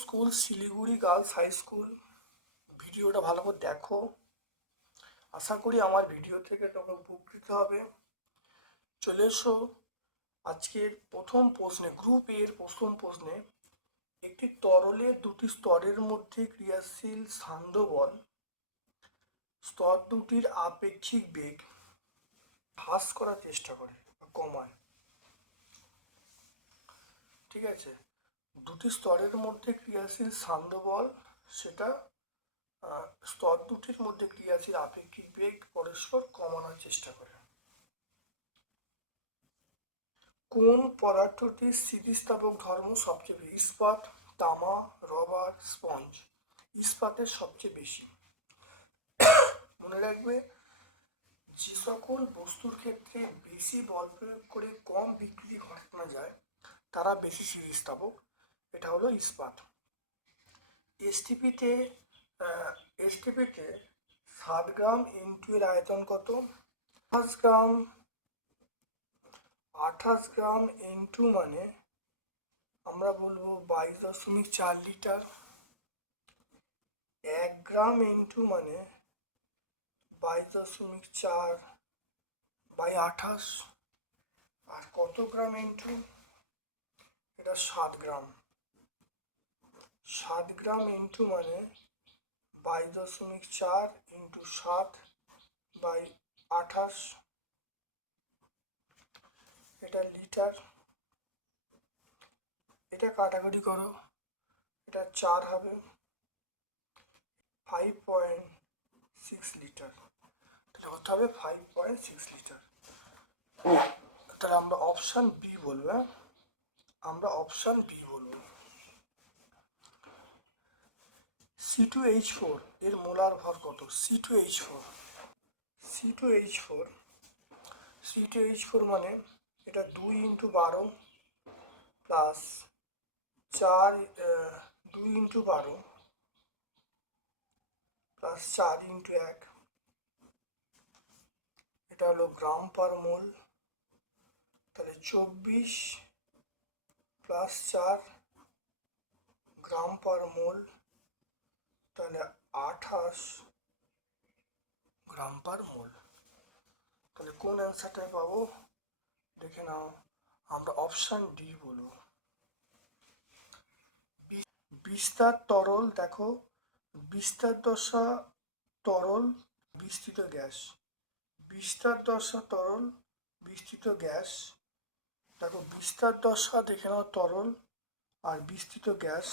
School Siliguri girls high school. ভিডিওটা ভালো করে দেখো। আশা করি আমার ভিডিও থেকে তোমরা উপকৃত হবে। চলে এসো আজকের প্রথম প্রশ্নে গ্রুপ এর প্রথম প্রশ্নে। একটি তরলের দুটি স্তরের মধ্যে ক্রিয়াশীল সান্দ্র বল স্তর দুটির আপেক্ষিক বেগ হ্রাস করার চেষ্টা করে কমায়। ঠিক আছে? দুটি স্তরের মধ্যে ক্রিয়াশীল সান্দ্র বল সেটা স্তর দুটির মধ্যে ক্রিয়াশীল আপেক্ষিক বেগ পরস্পর কমানোর চেষ্টা করে। কোন পদার্থটির স্থিতিস্থাপক ধর্ম সবচেয়ে বেশি? ইস্পাত, তামা, রবার, স্পঞ্জ। ইস্পাতের সবচেয়ে বেশি। মনে রাখবে, যে সকল বস্তুর ক্ষেত্রে বেশি বল প্রয়োগ করে কম বিক্রি ঘটানো যায়, তারা বেশি স্থিতিস্থাপক এটা হলো ইস্পাত। এসটিপিতে এসটিপিতে সাত গ্রাম ইন্টু এর আয়তন কত? আঠাশ গ্রাম আঠাশ গ্রাম ইন্টু মানে আমরা বলব বাইশ দশমিক চার লিটার। এক গ্রাম ইন্টু মানে বাইশ দশমিক চার, বাই আঠাশ, আর কত গ্রাম ইন্টু এটা সাত গ্রাম। সাত গ্রাম ইন্টু মানে বাইশ দশমিক চার ইন্টু সাত, বাই আঠাশ। এটা লিটার। এটা কাটাকাটি করো। এটা চার হবে। ফাইভ পয়েন্ট সিক্স লিটার তাহলে কত হবে ফাইভ পয়েন্ট সিক্স লিটার তাহলে আমরা অপশান বি বলব হ্যাঁ? আমরা অপশান বি বলব। সি টু এইচ ফোর এর মোলার ভর কত? C two H four C two H four C two H four মানে এটা দুই ইন্টু বারো প্লাস চার দুই ইন্টু বারো প্লাস চার ইন্টু এক। এটা হলো গ্রাম পার মোল তাহলে চব্বিশ প্লাস চার, গ্রাম পার মোল তাহলে আঠাশ, গ্রাম পার মোল তাহলে কোন অ্যান্সারটা পাবো? দেখে নাও, আমরা অপশান ডি বলব। বিস্তার তরল, দেখো, বিস্তার দশা তরল, বিস্তৃত গ্যাস। বিস্তার দশা তরল বিস্তৃত গ্যাস। দেখো বিস্তার দশা দেখে নাও, তরল আর বিস্তৃত গ্যাস।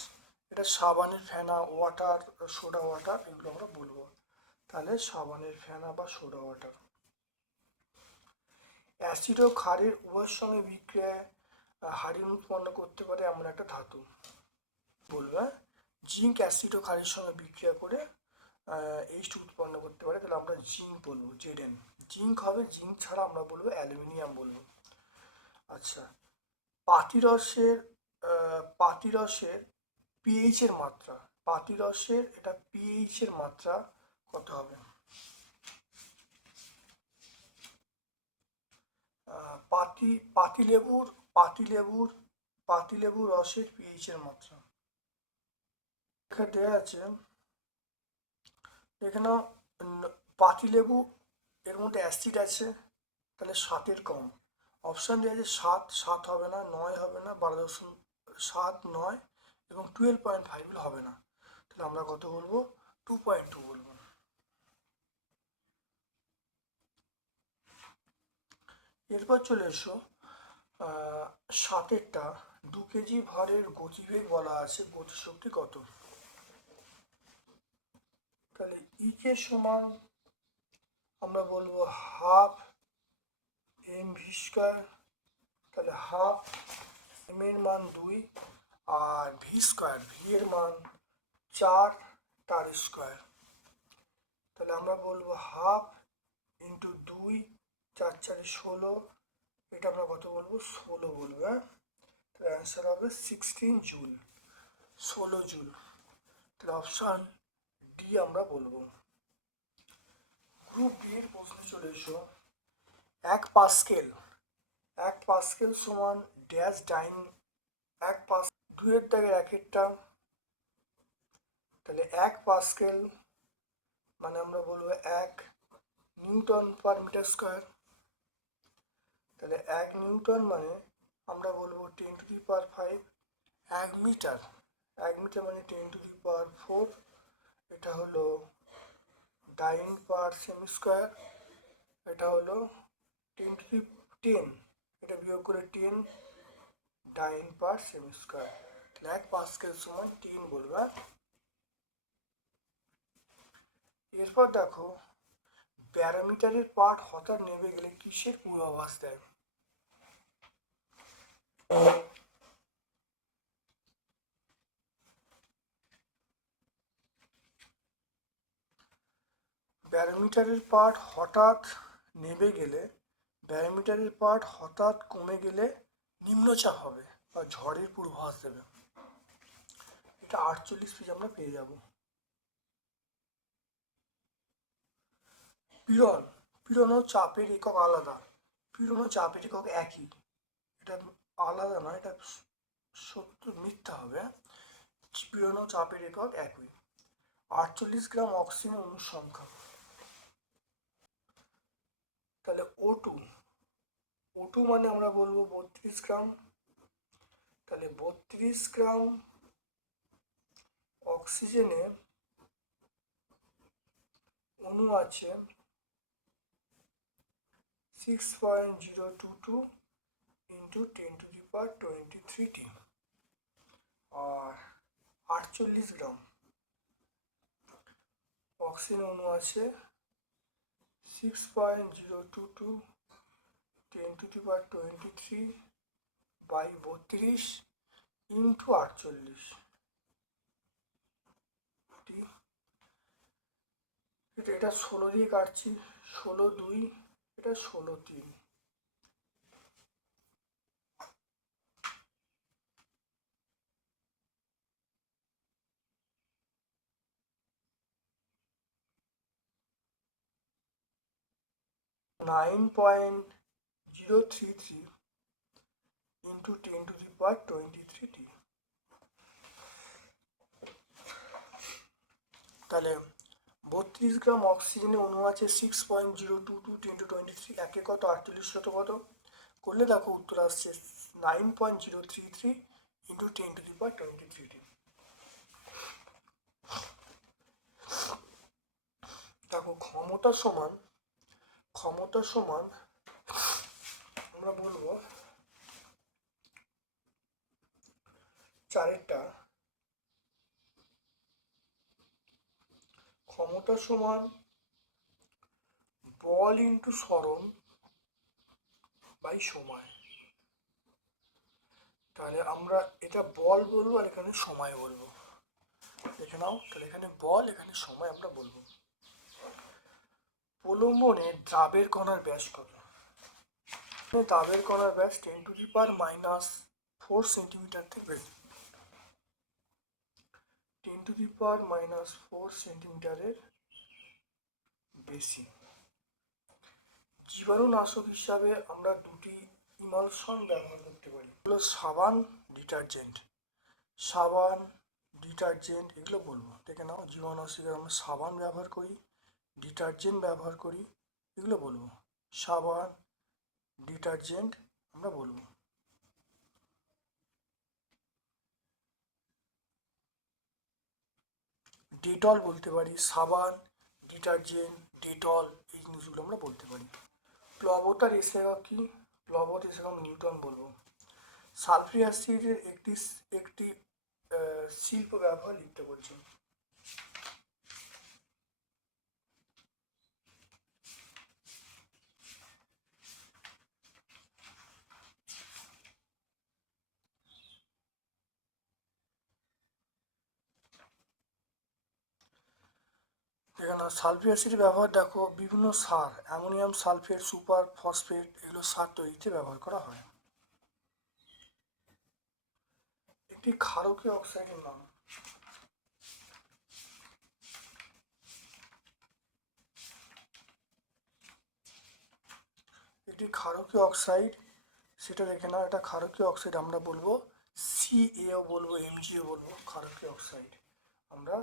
এটা সাবানের ফেনা, ওয়াটার, সোডা ওয়াটার, এগুলো আমরা বলব। তাহলে সাবানের ফেনা বা সোডা ওয়াটার। অ্যাসিড ও ক্ষারের উভয়ের সঙ্গে বিক্রিয়ায় হারিন উৎপন্ন করতে পারে এমন একটা ধাতু। বলবে জিঙ্ক অ্যাসিড ও ক্ষারের সঙ্গে বিক্রিয়া করে এইচ উৎপন্ন করতে পারে। তাহলে আমরা জিঙ্ক বলব, জেডেন। জিঙ্ক হবে জিঙ্ক ছাড়া আমরা বলব অ্যালুমিনিয়াম বলব। আচ্ছা পাতিরসের আহ, পাতিরসের পিএইচ এর মাত্রা পাতিরসের এটা পিএইচ এর মাত্রা কত হবে? পাতি পাতিলেবুর পাতিলেবুর পাতিলেবুর রসের পিএইচ এর মাত্রা। এখানে দেওয়া আছে এখানে পাতিলেবু এর মধ্যে অ্যাসিড আছে, তাহলে সাতের কম। অপশান দেওয়া আছে সাত সাত হবে না, নয় হবে না, বারো দশমিক সাত, নয় এবং টুয়েলভ পয়েন্ট ফাইভ হবে না। তাহলে আমরা কত বলব? টু পয়েন্ট টু বলব। এরপর চলে এসো। সাতেরটা, দু কেজি ভারের গতিবেগ বলা আছে, গতিশক্তি কত? তাহলে ই কে সমান আমরা বলব হাফ এম ভি স্কোয়ার, তাহলে হাফ এম এর মান দুই আর ভি স্কোয়ার, ভি এর মান চার তার স্কোয়ার। তাহলে আমরা বলব হাফ ইন্টু দুই চার চারে ষোলো, এটা আমরা কত বলব? ষোলো বলব হ্যাঁ? তাহলে অ্যান্সার হবে সিক্সটিন জুল ষোলো জুল তাহলে অপশান ডি আমরা বলব। গ্রুপ এর প্রশ্নে চলে এসো। এক পাস্কেল এক পাস্কেল সমান ড্যাশ ডাইন, এক পাস দুয়ের দাগের এক একটা তাহলে এক পাস্কেল মানে আমরা বলব এক নিউটন পার মিটার স্কোয়ার। তাহলে এক নিউটন মানে আমরা বলব ten to the power five, এক মিটার। এক মিটার মানে ten to the power four, এটা হলো ডাইন পার সেমি স্কোয়ার এটা হলো টেন টু দি টেন এটা বিয়োগ করে ten dyne per semi square তাহলে এক পাস্কেল সমান টেন বলবা এরপর দেখো, প্যারামিটারের পার্ট হঠাৎ নেমে গেলে কিসের পূর্বাভাস দেয়? ব্যারোমিটারের পার্ট হঠাৎ নেমে গেলে, ব্যারোমিটারের পার্ট হঠাৎ কমে গেলে নিম্নচাপ হবে বা ঝড়ের পূর্বাভাস দেবে। এটা আটচল্লিশ পেজ আমরা পেয়ে যাব। পীড়ন পীড়ন ও চাপের একক আলাদা। পীড়ন ও চাপের একক একই। এটা আলাদা নয় এটা সত্য, মিথ্যা হবে। পীড়ন ও চাপের একক একই। আটচল্লিশ গ্রাম অক্সিজেন অণুর সংখ্যা তাহলে ও টু ও টু মানে আমরা বলব বত্রিশ গ্রাম। তাহলে বত্রিশ গ্রাম অক্সিজেনে অণু আছে six point zero two two into ten to the power twenty three টি আর আটচল্লিশ গ্রাম। অক্সিজেন অণু আছে six point zero two two ten to the power twenty three by বত্রিশ ইন্টু আটচল্লিশ। এটা ষোলো দিয়ে কাটছি। ষোলো দুই, এটা ষোলো তিন। Nine point zero three three into ten to the twenty three টি তাহলে বত্রিশ গ্রাম অক্সিজেনে অণু আছে six point zero two two ten to twenty three একে কত? আটচল্লিশ শত কত? করলে দেখো উত্তর আসছে nine point zero three three into ten to twenty three টি দেখো, ক্ষমতা সমান ক্ষমতা সমান, আমরা বলব চারেরটা ক্ষমতা সমান, বল ইন্টু স্মরণ বাই সময়। তাহলে আমরা এটা বল বলব আর এখানে সময় বলব। দেখে নাও, তাহলে এখানে বল, এখানে সময় আমরা বলব। প্রলম্বনে দ্রাবের কণার ব্যাস কত? দ্রাবের কণার ব্যাস ten to the per minus four centimetre থেকে বেশি ten to the power minus four সেন্টিমিটারের বেশি। জীবাণুনাশক হিসাবে আমরা দুটি ইমালশন ব্যবহার করতে পারি। এগুলো সাবান ডিটারজেন্ট। সাবান ডিটারজেন্ট এগুলো বলব। দেখে নাও জীবাণুনাশকের আমরা সাবান ব্যবহার করি। ডিটারজেন্ট ব্যবহার করি, এগুলো বলব। সাবান, ডিটারজেন্ট, আমরা বলব। ডেটল বলতে পারি, সাবান, ডিটারজেন্ট, ডেটল, এই জিনিসগুলো আমরা বলতে পারি। প্লবতার এসে কি? প্লবত এসে নিউটন বলব। অ্যাসিডের একটি একটি শিল্প ব্যবহার লিখতে বলছি এখানে সালফিয়ার ব্যবহার, দেখো, বিভিন্ন সার, অ্যামোনিয়াম সালফেট, সুপার ফসফেট, এগুলো সার তৈরিতে ব্যবহার করা হয়। একটি ক্ষারকীয় অক্সাইডের নাম। এটি ক্ষারকীয় অক্সাইড, সেটা দেখে নাও এটা ক্ষারকীয় অক্সাইড আমরা বলব সিএও বলব এমজিও বলব, ক্ষারকীয় অক্সাইড। আমরা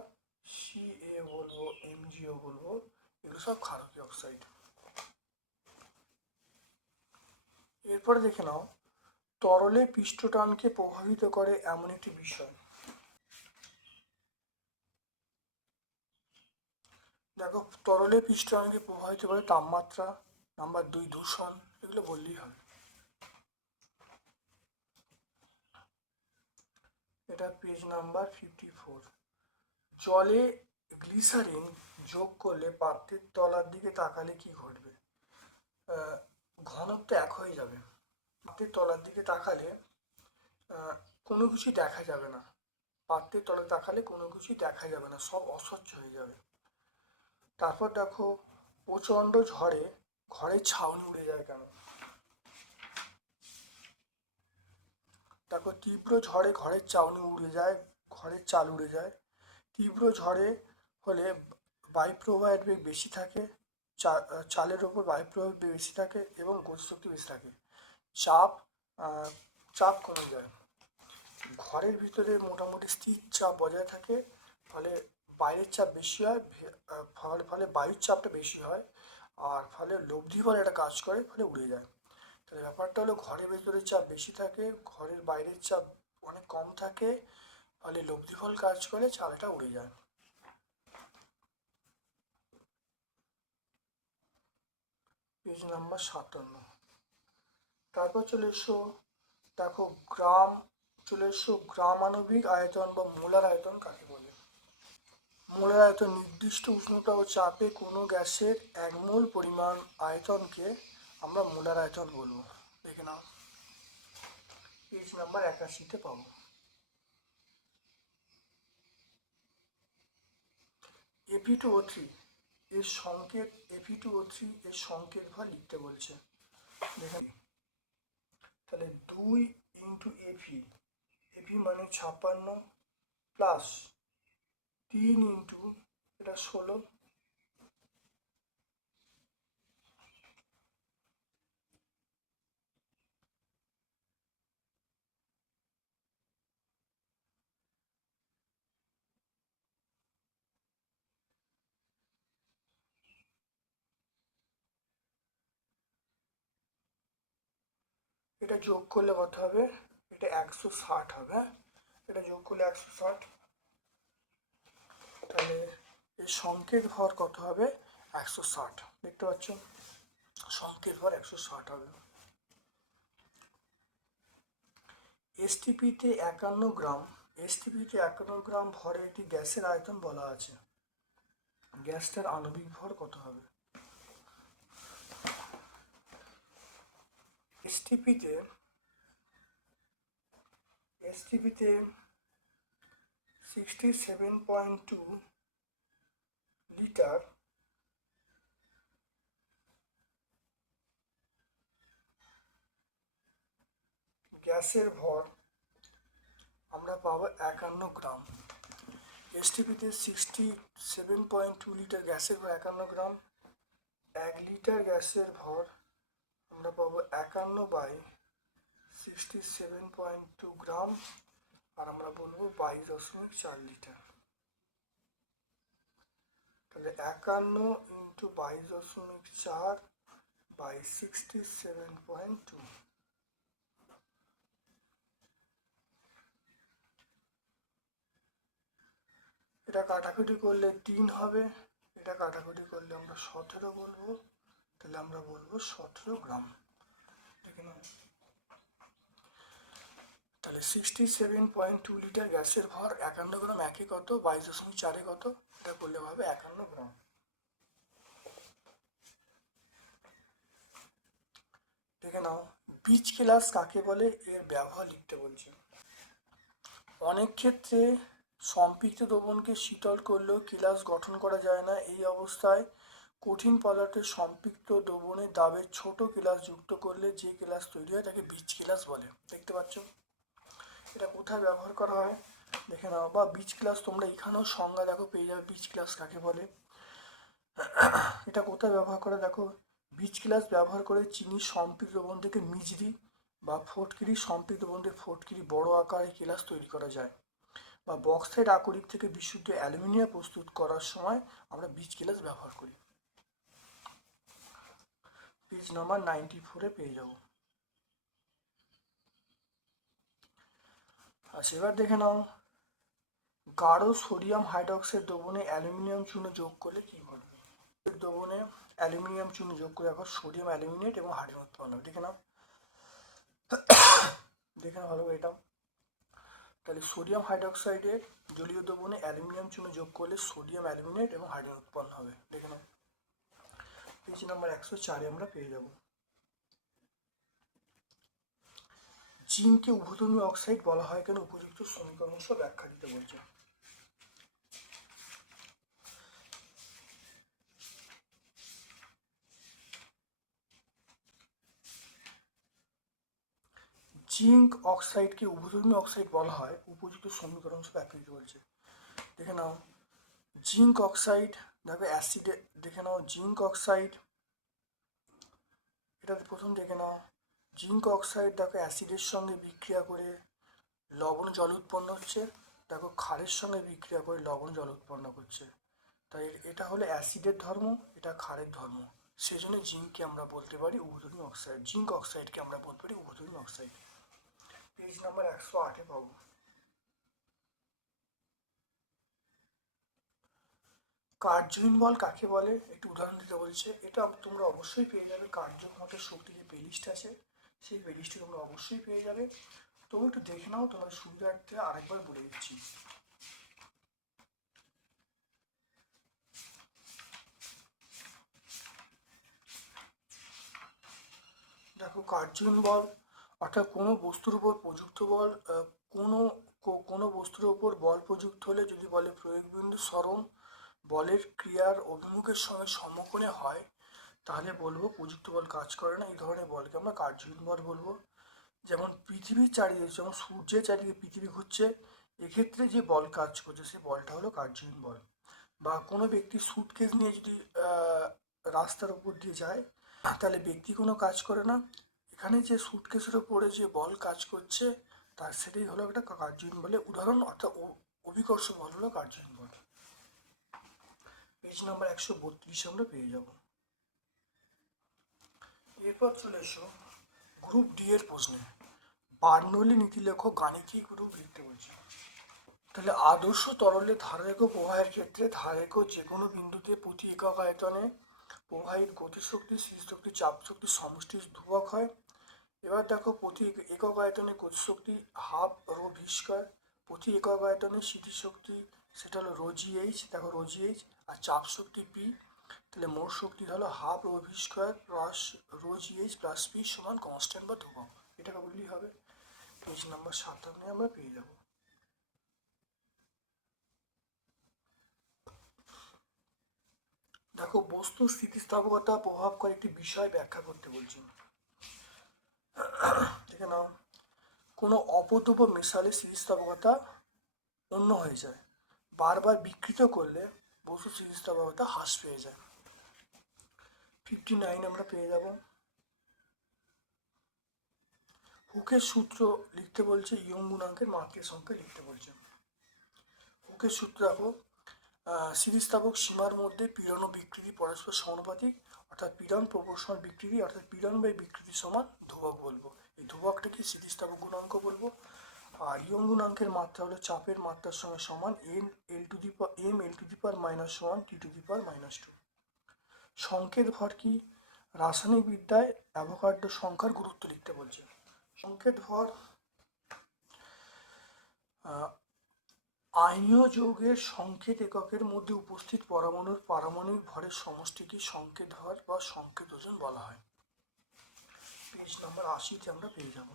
সিএ বলব এমজিও বলব, এগুলো সব ক্ষারকীয় অক্সাইড এরপরে দেখে নাও, তরলে পৃষ্ঠটানকে প্রভাবিত করে এমন একটি বিষয়। দেখো, তরলে পৃষ্ঠটানকে প্রভাবিত করে তাপমাত্রা, নাম্বার দুই, দূষণ, এগুলো বললেই হবে। এটা পেজ নাম্বার ফিফটি ফোর জলে গ্লিসারিন যোগ করলে পাত্রের তলার দিকে তাকালে কি ঘটবে? ঘনত্ব এক হয়ে যাবে। পাত্রের তলার দিকে তাকালে কোনো কিছু দেখা যাবে না। পাত্রের তলায় তাকালে কোনো কিছুই দেখা যাবে না, সব অস্বচ্ছ হয়ে যাবে। তারপর দেখো, প্রচণ্ড ঝড়ে ঘরের ছাউনি উড়ে যায় কেন? দেখো, তীব্র ঝড়ে ঘরের ছাউনি উড়ে যায়, ঘরের চাল উড়ে যায়। তীব্র ঝড়ে হলে বায়ুপ্রবাহের বেগ বেশি থাকে চালের ওপর বায়ুপ্রবাহের বেগ বেশি থাকে এবং গতিশক্তি বেশি থাকে। চাপ চাপ কমে যায়। ঘরের ভিতরে মোটামুটি স্থির চাপ বজায় থাকে, ফলে বাইরের চাপ বেশি হয় ফলে ফলে বায়ুর চাপটা বেশি হয়, আর ফলে লব্ধি বলে একটা কাজ করে, ফলে উড়ে যায়। তাহলে ব্যাপারটা হলো ঘরের ভেতরে চাপ বেশি থাকে, ঘরের বাইরের চাপ অনেক কম থাকে ফলে লব্ধি ফল কাজ করে চালটা উড়ে যায়। পেজ নাম্বার সাতান্ন। তারপর চলে এসো, দেখো গ্রাম, চলে এসো গ্রামাণবিক আয়তন বা মোলার আয়তন কাকে বলে? মোলার আয়তন নির্দিষ্ট উষ্ণতা ও চাপে কোনো গ্যাসের এক মোল পরিমাণ আয়তনকে আমরা মোলার আয়তন বলব। দেখে নাও। পেজ নাম্বার একাশিতে পাবো। এপি টু ও থ্রি এর সংকেত এপি টু ও থ্রি এর সংকেত ভর লিখতে বলছে। দেখেন, তাহলে দুই ইন্টু এপি এপি মানে ছাপ্পান্ন প্লাস তিন ইন্টু এটা ষোলো এটা যোগ করলে কত হবে? এটা একশো ষাট হবে। এটা যোগ করলে একশো ষাট। তাহলে এই সংকেত ভর কত হবে? একশো ষাট। দেখতে পাচ্ছ? সংকেত ভর একশো ষাট হবে। এসটিপিতে একান্ন গ্রাম। এসটিপিতে একান্ন গ্রাম ভরে একটি গ্যাসের আয়তন বলা আছে। গ্যাসটার আণবিক ভর কত হবে? এসটিপিতে এসটিপিতে sixty seven point two litre গ্যাসের ভর আমরা পাবো একান্ন gram. এসটিপিতে sixty seven point two litre গ্যাসের ভর একান্ন গ্রাম। এক লিটার গ্যাসের ভর আমরা পাবো একান্ন by sixty seven point two gram আর আমরা বলব বাইশ দশমিক চার লিটার তাহলে একান্ন ইন্টু বাইশ দশমিক চার by sixty seven point two এটা কাটাকুটি করলে তিন হবে, এটা কাটাকুটি করলে আমরা সতেরো বলব। তাহলে আমরা বলব সতেরো গ্রাম। তাহলে sixty seven point two litre গ্যাসের ভর একান্ন গ্রাম একই কত? বাইশ দশমিক চারে কত? এটা করলে হবে একান্ন গ্রাম। দেখে নাও, বীজ ক্লাস কাকে বলে? এর ব্যবহার লিখতে বলছে। অনেক ক্ষেত্রে সম্পৃক্ত দ্রবণকে শীতল করলেও কিলাস গঠন করা যায় না। এই অবস্থায় কঠিন পদার্থের সম্পৃক্ত দ্রবণের দাবের ছোট কিলাস যুক্ত করলে যে কিলাস তৈরি হয় তাকে বীজ কিলাস বলে। দেখতে পাচ্ছ? এটা কোথায় ব্যবহার করা হয়? দেখে নাও। বা বীজ ক্লাস তোমরা এখানেও সংজ্ঞা দেখো, পেয়ে যাবে বীজ ক্লাস কাকে বলে। এটা কোথায় ব্যবহার করে? দেখো, বীজ গ্লাস ব্যবহার করে চিনি সম্পৃক্ত দ্রবণ থেকে মিজরি বা ফটকিরি সম্পৃক্ত দ্রবণ থেকে ফটকিরি বড় আকারে গ্লাস তৈরি করা যায়। বা বক্সাইড আকরিক থেকে বিশুদ্ধ অ্যালুমিনিয়াম প্রস্তুত করার সময় আমরা বীজ গ্লাস ব্যবহার করি। পেজ নাম্বার নাইনটি ফোরে পেয়ে যাব। আচ্ছা এবার দেখে নাও। গাঢ় সোডিয়াম হাইড্রক্সাইড দ্রবণে অ্যালুমিনিয়াম চূর্ণ যোগ করলে কী ঘটবে দ্রবণে অ্যালুমিনিয়াম চূর্ণ যোগ করে এখন সোডিয়াম অ্যালুমিনেট এবং হাইড্রোজেন উৎপন্ন হবে দেখে নাও। দেখে নাও ভালো এটা। তাহলে সোডিয়াম হাইড্রক্সাইডের জলীয় দ্রবণে অ্যালুমিনিয়াম চূর্ণ যোগ করলে সোডিয়াম অ্যালুমিনেট এবং হাইড্রোজেন উৎপন্ন হবে। দেখে নাও। পেজ নাম্বার একশো চারে আমরা পেয়ে যাব। জিঙ্ককে উভধর্মী অক্সাইড বলা হয় কেন? উপযুক্ত সমীকরণ সহ ব্যাখ্যা দিতে বলছে। জিঙ্ক অক্সাইডকে উভধর্মী অক্সাইড বলা হয়, উপযুক্ত সমীকরণ সহ ব্যাখ্যা দিতে বলছে। দেখে নাও, জিঙ্ক অক্সাইড দেখো অ্যাসিডে দেখে নাও জিঙ্ক অক্সাইড এটাতে প্রথম দেখে নাও। জিঙ্ক অক্সাইড দেখো অ্যাসিডের সঙ্গে বিক্রিয়া করে লবণ জল উৎপন্ন হচ্ছে, দেখো ক্ষারের সঙ্গে বিক্রিয়া করে লবণ জল উৎপন্ন করছে। তাই এটা হলো অ্যাসিডের ধর্ম, এটা ক্ষারের ধর্ম। সেই জন্য জিঙ্ককে আমরা বলতে পারি উভধর্মী অক্সাইড জিঙ্ক অক্সাইডকে আমরা বলতে পারি উভধর্মী অক্সাইড পেজ নাম্বার একশো আটে পাবো। কার্যহীন বল কাকে বলে? একটু উদাহরণ দিতে বলছে। এটা তোমরা অবশ্যই পেয়ে যাবে। কার্যক্ষমতার শক্তি যে প্লেলিস্ট আছে। সেই প্লেলিস্টে তোমরা অবশ্যই পেয়ে যাবে। তবু একটু দেখে নাও, তোমার সুবিধার্থে আরেকবার বলে দিচ্ছি। দেখো কার্যহীন বল অর্থাৎ কোনো বস্তুর উপর প্রযুক্ত বল কোনো কোনো বস্তুর উপর বল প্রযুক্ত হলে যদি বলে প্রয়োগবিন্দু স্মরণ বলের ক্রিয়ার অভিমুখের সঙ্গে সমকোণে হয়, তাহলে বলব প্রযুক্ত বল কাজ করে না, এই ধরনের বলকে আমরা কার্যহীন বল বলব। যেমন পৃথিবীর চারিদিকে যেমন সূর্যের চারিদিকে পৃথিবী ঘুরছে, এক্ষেত্রে যে বল কাজ করছে সেই বলটা হলো কার্যহীন বল। বা কোনো ব্যক্তি সুটকেস নিয়ে যদি রাস্তার উপর দিয়ে যায়, তাহলে ব্যক্তি কোনো কাজ করে না। এখানে যে সুটকেসের উপরে যে বল কাজ করছে, তার সেটাই হলো একটা কার্যহীন বলে উদাহরণ, অর্থাৎ অভিকর্ষ বল হলো কার্যহীন বল। পেজ নাম্বার একশো বত্রিশে আমরা পেয়ে যাব। এরপর চলে এসো গ্রুপ ডি এর প্রশ্নে। বার্নৌলি নীতিলেখ গাণিতিক রূপ লিখতে বলছে? তাহলে আদর্শ তরলে ধারারেখ প্রবাহের ক্ষেত্রে ধারারেখ যে কোনো বিন্দুতে প্রতি একক আয়তনে প্রবাহিত গতিশক্তি, স্থিতিশক্তি চাপ শক্তি সমষ্টি ধ্রুবক হয়। এবার দেখো প্রতি এক- একক আয়তনে গতিশক্তি, হাফ রো ভি স্কয়ার, প্রতি একক আয়তনে স্মৃতিশক্তি সেটা হলো রোজি এইচ দেখো রোজি এইচ আর চাপ শক্তি পি তাহলে মোট শক্তি হলো half rho V square plus rho G H plus P সমান কনস্ট্যান্ট বা ধ্রুবক। এটাকে বললেই হবে। পেজ নাম্বার সাতান্নে আমরা পেয়ে যাব। দেখো বস্তু স্থিতিস্থাপকতা প্রভাব করে একটি বিষয় ব্যাখ্যা করতে বলছি। দেখে নাও। কোনো অপতপ মেশালে স্থিতিস্থাপকতা অন্য হয়ে যায়। বারবার বিকৃত করলে বস্তু স্থিতিস্থাপকতা হ্রাস পেয়ে যায়। ফিফটি নাইন আমরা পেয়ে যাব। হুকের সূত্র লিখতে বলছে, ইয়ং গুণাঙ্কের মাত্রের সংখ্যা লিখতে বলছে। হুকের সূত্র দেখো স্থিতিস্থাপক সীমার মধ্যে পীড়ন ও বিকৃতি, পরস্পর সমানুপাতিক, অর্থাৎ পীড়ন প্রপোর্শনাল বিকৃতি, অর্থাৎ পীড়ন বাই বিকৃতি সমান ধ্রুবক বলব। এই ধ্রুবকটাকে স্থিতিস্থাপক গুণাঙ্ক বলব। আর ইয়ং গুণাঙ্কের মাত্রা হলো চাপের মাত্রার সঙ্গে সমান N L to the M L to the minus one T to the power minus two সংকেত ভর কি? রাসায়নিক বিদ্যায় অ্যাভোকাড্রো সংখ্যার গুরুত্ব লিখতে বলছে। সংকেত ভর আইনীয় যৌগের সংকেত এককের মধ্যে উপস্থিত পরমাণুর পারমাণবিক ভরের সমষ্টিকে সংকেত ভর বা সংকেত ওজন বলা হয়। পেজ নাম্বার আশিতে আমরা পেয়ে যাব।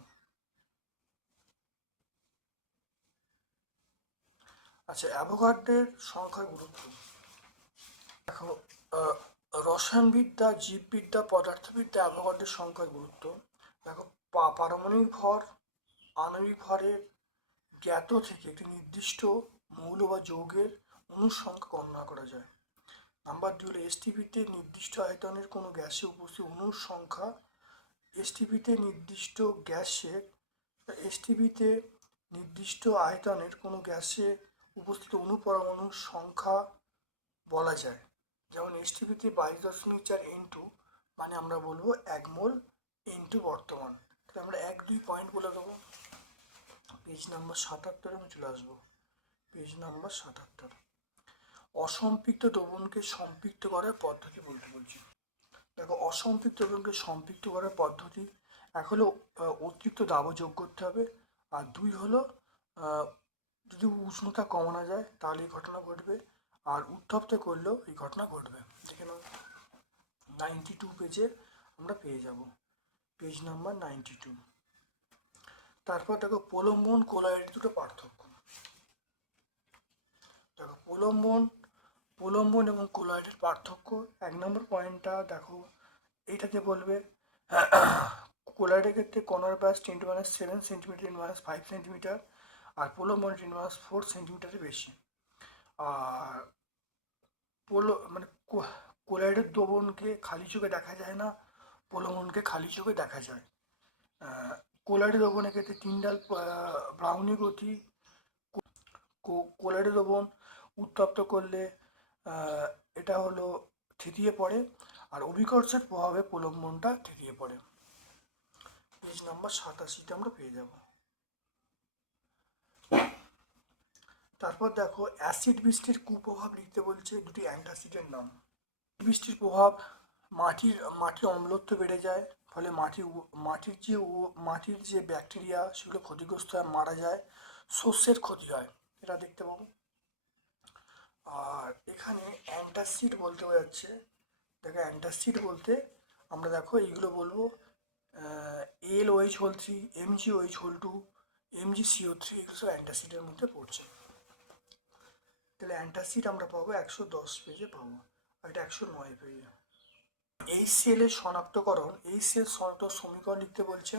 আচ্ছা অ্যাভোগাড্রের সংখ্যার গুরুত্ব। দেখো রসায়নবিদ্যা, জীববিদ্যা, পদার্থবিদ্যা অ্যাভোগাড্রের সংখ্যার গুরুত্ব। দেখো পারমাণবিক ভর, আণবিক ভরের জ্ঞাত থেকে একটি নির্দিষ্ট মৌল বা যৌগের অনুসংখ্যা গণনা করা যায়। নাম্বার দুই হলো, এসটিপিতে নির্দিষ্ট আয়তনের কোনো গ্যাসে উপস্থিত অণুর সংখ্যা এসটিপিতে নির্দিষ্ট গ্যাসের এসটিপিতে নির্দিষ্ট আয়তনের কোনো গ্যাসে উপস্থিত অণু পরমাণুর সংখ্যা বলা যায়। যেমন এসটিপিতে বাইশ দশমিক চার ইন্টু মানে আমরা বলব এক মোল ইন্টু বর্তমান। তাহলে আমরা এক দুই পয়েন্ট বলে দেবো। পেজ নাম্বার সাতাত্তরে আমি চলে আসব। পেজ নাম্বার সাতাত্তর। অসম্পৃক্ত দ্রবণকে সম্পৃক্ত করার পদ্ধতি বলতে বলছি। দেখো, অসম্পৃক্ত দ্রবণকে সম্পৃক্ত করার পদ্ধতি, এক হলো অতিরিক্ত দাবও যোগ করতে হবে, আর দুই হলো যদি উষ্ণতা কমানো যায়, তাহলে এই ঘটনা ঘটবে। আর উত্তপ্ত করলেও এই ঘটনা ঘটবে। দেখে নাও নাইনটি টু পেজে আমরা পেয়ে যাব। পেজ নাম্বার নাইনটি টু তারপর দেখো প্রলম্বন কোলাইড দুটো পার্থক্য। দেখো প্রলম্বন প্রলম্বন এবং কোলয়েডের পার্থক্য। এক নম্বর পয়েন্টটা দেখো এইটাতে বলবে কোলয়েডের ক্ষেত্রে কর্নার ব্যাস ten to minus seven centimetre minus five centimetre আর প্রলম্বন টেন মাইনাস ফোর সেন্টিমিটারের বেশি। আর পোলো মানে কোলয়েডের দ্রবণকে খালি চোখে দেখা যায় না প্রলম্বনকে খালি চোখে দেখা যায়। কোলাইডের দ্রবণের ক্ষেত্রে তিনডাল ব্রাউনি গতি কোলাইডের দ্রবণ উত্তপ্ত করলে এটা হলো থিতিয়ে পড়ে আর অভিকর্ষের প্রভাবে প্রলম্বনটা থিতিয়ে পড়ে। পেজ নাম্বার সাতাশিতে আমরা পেয়ে যাব। তারপর দেখো অ্যাসিড বৃষ্টির কুপ্রভাব লিখতে বলছে দুটি অ্যান্টাসিডের নাম। বৃষ্টির প্রভাব মাটির মাটির অম্লত্ব বেড়ে যায়, ফলে মাটির উ- মাটির যে মাটির যে ব্যাকটেরিয়া সেগুলো ক্ষতিগ্রস্ত হয় মারা যায়, শস্যের ক্ষতি হয়, এটা দেখতে পাবো। আর এখানে অ্যান্টাসিড বলতে বোঝাচ্ছে, দেখো অ্যান্টাসিড বলতে আমরা দেখো এইগুলো বলব L OH whole three M G OH whole two M G CO three এগুলো সব অ্যান্টাসিডের মধ্যে পড়ছে। তাহলে অ্যান্টাসিড আমরা পাবো একশো দশ পেজে পাবো, আর এটা একশো নয় পেজে এই সেলের শনাক্তকরণ এই সেল শনাক্ত সমীকরণ লিখতে বলছে।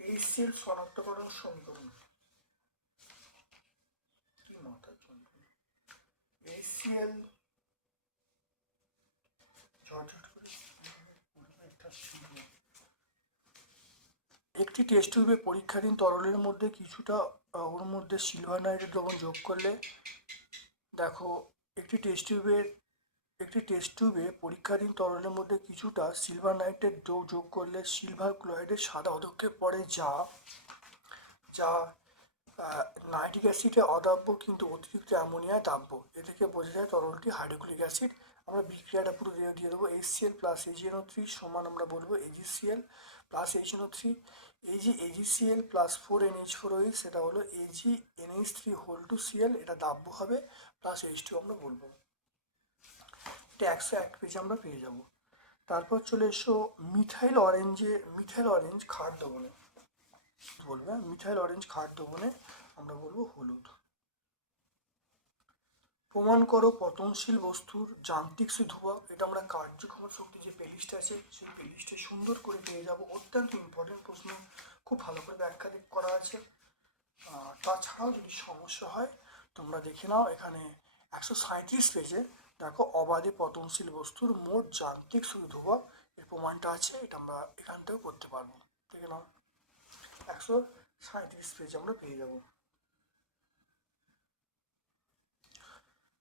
এই সেল শনাক্তকরণ সমীকরণ। কি মাথা যন্ত্রণা এই সেল ঝটঝট করে পড়বে একটা ছিল। একটি টেস্ট টিউবে পরীক্ষাধীন তরলের মধ্যে কিছুটা ওর মধ্যে সিলভার নাইট্রেট দ্রবণ যোগ করলে, দেখো, একটি টেস্ট টিউবের একটি টেস্ট টিউবে পরীক্ষাধীন তরলের মধ্যে কিছুটা সিলভার নাইট্রেট যোগ যোগ করলে সিলভার ক্লোরাইডের সাদা অধক্ষেপ পড়ে। যা যা নাইট্রিক অ্যাসিডে অদাব্য কিন্তু অতিরিক্ত অ্যামোনিয়া দাব্য। এ থেকে বোঝা যায় তরলটি হাইড্রোক্লিক অ্যাসিড আমরা বিক্রিয়াটা পুরো দিয়ে দিয়ে দেবো। এইচসিএল প্লাস এজিএনও থ্রি সমান আমরা বলব এজিসিএল প্লাস এইচএনও থ্রি এই যে AgCl plus four NH four ওই সেটা হলো Ag NH three whole two Cl এটা দাব্য হবে প্লাস এইচ টু আমরা বলব। এটা একশো এক পেজে আমরা পেয়ে যাব। তারপর চলে এসো মিথাইল অরেঞ্জে মিথাইল অরেঞ্জ খাট দ্রবণে বলবে মিথাইল অরেঞ্জ খাট দ্রবণে আমরা বলব হলুদ। প্রমাণ করো পতনশীল বস্তুর যান্ত্রিক সে ধ্রুবক এটা আমরা কার্যক্ষম শক্তি যে প্লেলিস্ট আছে, সেই প্লেলিস্টে সুন্দর করে পেয়ে যাব। অত্যন্ত ইম্পর্টেন্ট প্রশ্ন, খুব ভালো করে ব্যাখ্যা করা আছে। তাছাড়াও যদি সমস্যা হয়, তোমরা দেখে নাও এখানে একশো সাঁইত্রিশ পেজে দেখো অবাধে পতনশীল বস্তুর মোট যান্ত্রিক শুধু এর প্রমাণটা আছে, এটা আমরা এখান থেকেও করতে পারব। দেখে নাও। একশো সাঁইত্রিশ পেজ আমরা পেয়ে যাব।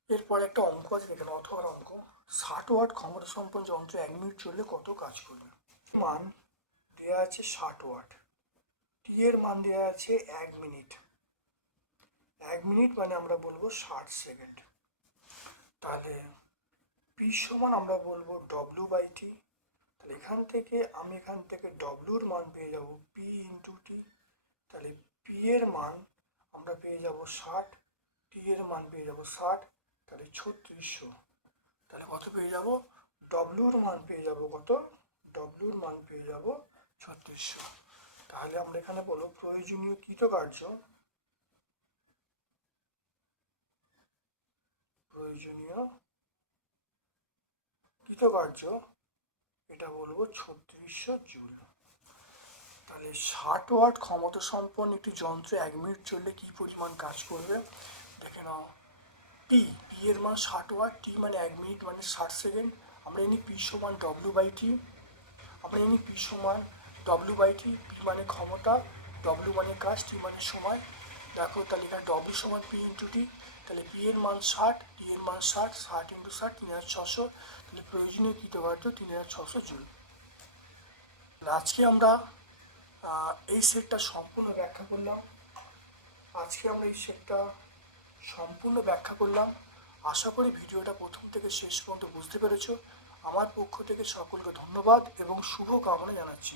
এরপর একটা অঙ্ক আছে এখানে অথবা অঙ্ক। ষাট ওয়াট ক্ষমতা সম্পন্ন যন্ত্র এক মিনিট চললে কত কাজ করবে? মান দেওয়া আছে ষাট ওয়াট। টি এর মান দেওয়া আছে এক মিনিট। এক মিনিট মানে আমরা বলব ষাট সেকেন্ড। তাহলে পি সমান আমরা বলব ডব্লিউ বাই টি তাহলে এখান থেকে আমি এখান থেকে ডব্লিউর মান পেয়ে যাব পি ইন্টু টি তাহলে পি এর মান আমরা পেয়ে যাব ষাট টি এর মান পেয়ে যাব ষাট তাহলে ছত্রিশশো। তাহলে কত পেয়ে যাব? ডব্লিউর মান পেয়ে যাব কত? ডব্লিউর মান পেয়ে যাব ছত্রিশশো। তাহলে আমরা এখানে বলো প্রয়োজনীয় কৃতকার্য। প্রয়োজনীয় কৃতকার্য, এটা বলব ছত্রিশশো জুল। তাহলে ষাট ওয়াট ক্ষমতা সম্পন্ন একটি যন্ত্র এক মিনিট চললে কি পরিমাণ কাজ করবে? দেখে নাও। পি পি এর মান ষাট ওয়াট, টি মানে এক মিনিট মানে ষাট সেকেন্ড। আমরা জানি পি সমান ডব্লিউ বাই টি। আমরা জানি পি সমান ডব্লিউ বাই টি পি মানে ক্ষমতা ডব্লিউ মানে কাজ টি মানে সময়। দেখো তাহলে এখানে ডব্লিউ সমান পি ইন্টু টি তাহলে পি এর মান ষাট টি এর মান ষাট ষাট ইন্টু ষাট, তিন হাজার ছশো। তাহলে প্রয়োজনীয় কৃতকার্য তিন হাজার ছশো জুল। আজকে আমরা এই সেটটা সম্পূর্ণ ব্যাখ্যা করলাম। আজকে আমরা এই সেটটা সম্পূর্ণ ব্যাখ্যা করলাম। আশা করি ভিডিওটা প্রথম থেকে শেষ পর্যন্ত বুঝতে পেরেছ। আমার পক্ষ থেকে সকলকে ধন্যবাদ এবং শুভ কামনা জানাচ্ছি।